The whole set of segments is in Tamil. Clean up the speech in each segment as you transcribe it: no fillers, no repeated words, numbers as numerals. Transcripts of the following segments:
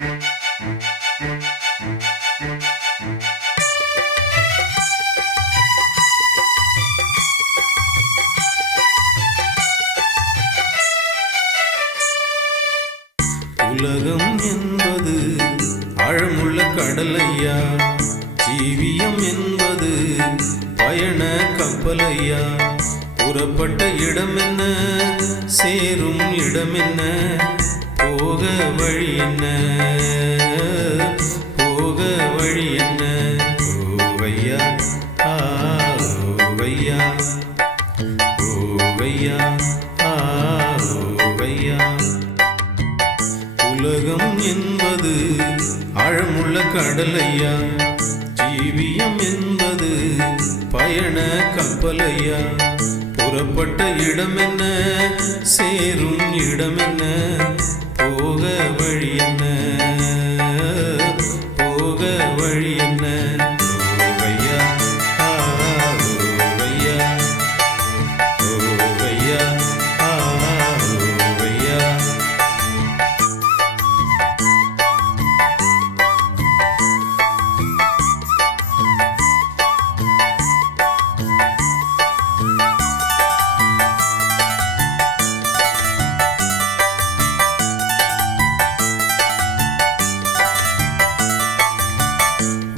உலகம் என்பது ஆழமுள்ள கடலையா, ஜீவியம் என்பது பயண கப்பலையா. புறப்பட்ட இடம் என்ன, சேரும் இடம் என்ன, போக வழி என்ன, போக வழி என்ன. ஓவையா ஓவையா ஓவையா ஓவையா. உலகம் என்பது ஆழமுள்ள கடலையா, ஜீவியம் என்பது பயண கப்பலையா. புறப்பட்ட இடம் என்ன, சேரும் இடம் என்ன, போக வழி என்ன, போக வழி என்ன. ஓவையா ஓவையா ஓவையா ஓவையா.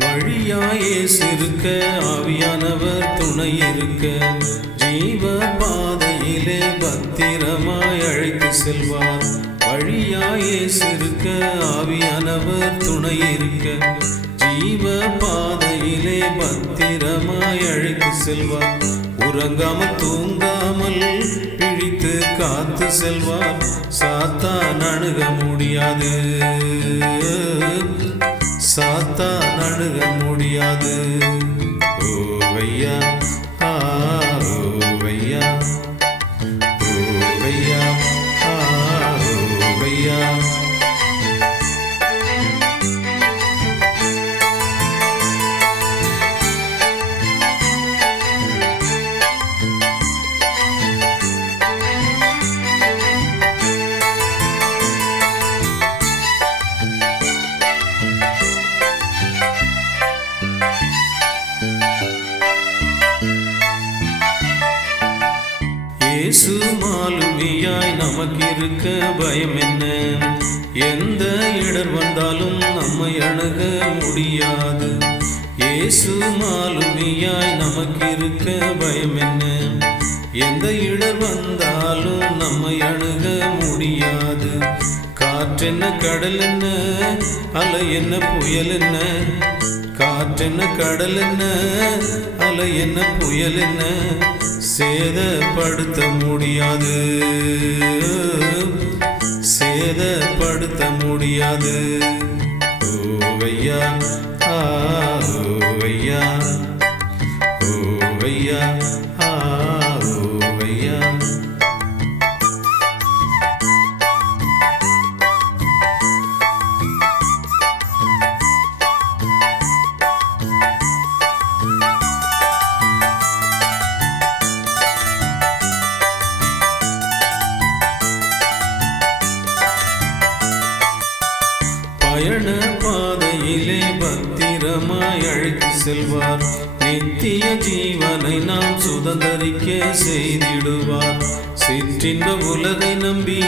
வழியாயேசு இருக்க, ஆவியானவர் துணை இருக்க, ஜீவ பாதையிலே பத்திரமாய் அழைத்து செல்வார். வழியாயேசு இருக்க, ஆவியானவர் துணை இருக்க, ஜீவ பாதையிலே பத்திரமாய் அழைத்து செல்வார். உறங்காமல் தூங்காமல் பிழித்து காத்து செல்வார். சாத்தான் அணுக முடியாது, சாத்தான் அணுக முடியாது. ஓவையா ஓவையா ஓவையா ஓவையா. இயேசு மாலுமியாய் நமக்கு இருக்க பயம் என்ன, எந்த இடர் வந்தாலும் நம்மை அணுக முடியாது. இயேசு மாலுமியாய் நமக்கு இருக்க பயம் என்ன, எந்த இடர் வந்தாலும் நம்மை அணுக முடியாது. காற்றென்ன கடல் என்ன, அலை என்ன புயல் என்ன, காற்றென்ன கடல் என்ன, அலை என்ன புயல் என்ன, சேதப்படுத்த முடியாது, சேதப்படுத்த முடியாது. ஓவையா ஓவையா ஓவையா ஓவையா. பயண பாதையிலே பத்திரமாய் அழைத்து செல்வார். நித்திய ஜீவனை நாம் சுதந்தரிக்க செய்திடுவார். சிற்றின்ப உலகை நம்பி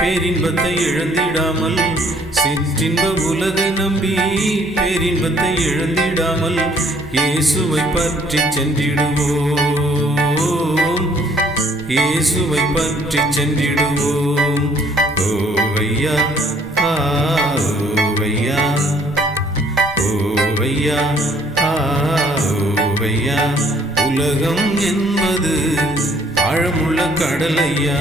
பேரின்பத்தை இழந்திடாமல், சிற்றின்ப உலகை நம்பி பேரின்பத்தை இழந்திடாமல், இயேசுவை பற்றி சென்றிடுவோம், இயேசுவை பற்றி சென்றிடுவோம். ஓவையா ஓவையா ஓவையா ஓவையா. உலகம் என்பது ஆழமுள்ள கடலையா,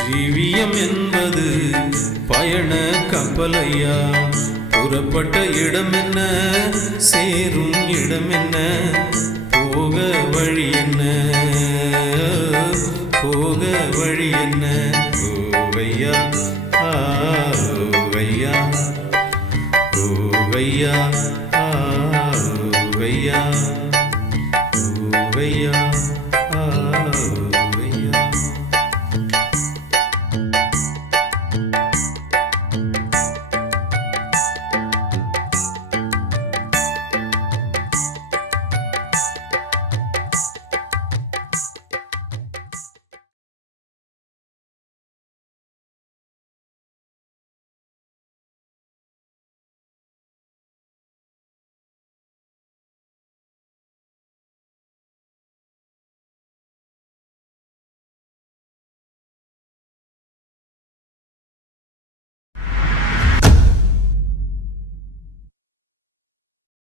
ஜீவியம் என்பது பயண கப்பலையா. புறப்பட்ட இடம் என்ன, சேரும் இடம் என்ன, போக வழி என்ன, போக வழி என்ன. ஓவையா ஓவையா ஓவையா ஓவையா ஓவையா.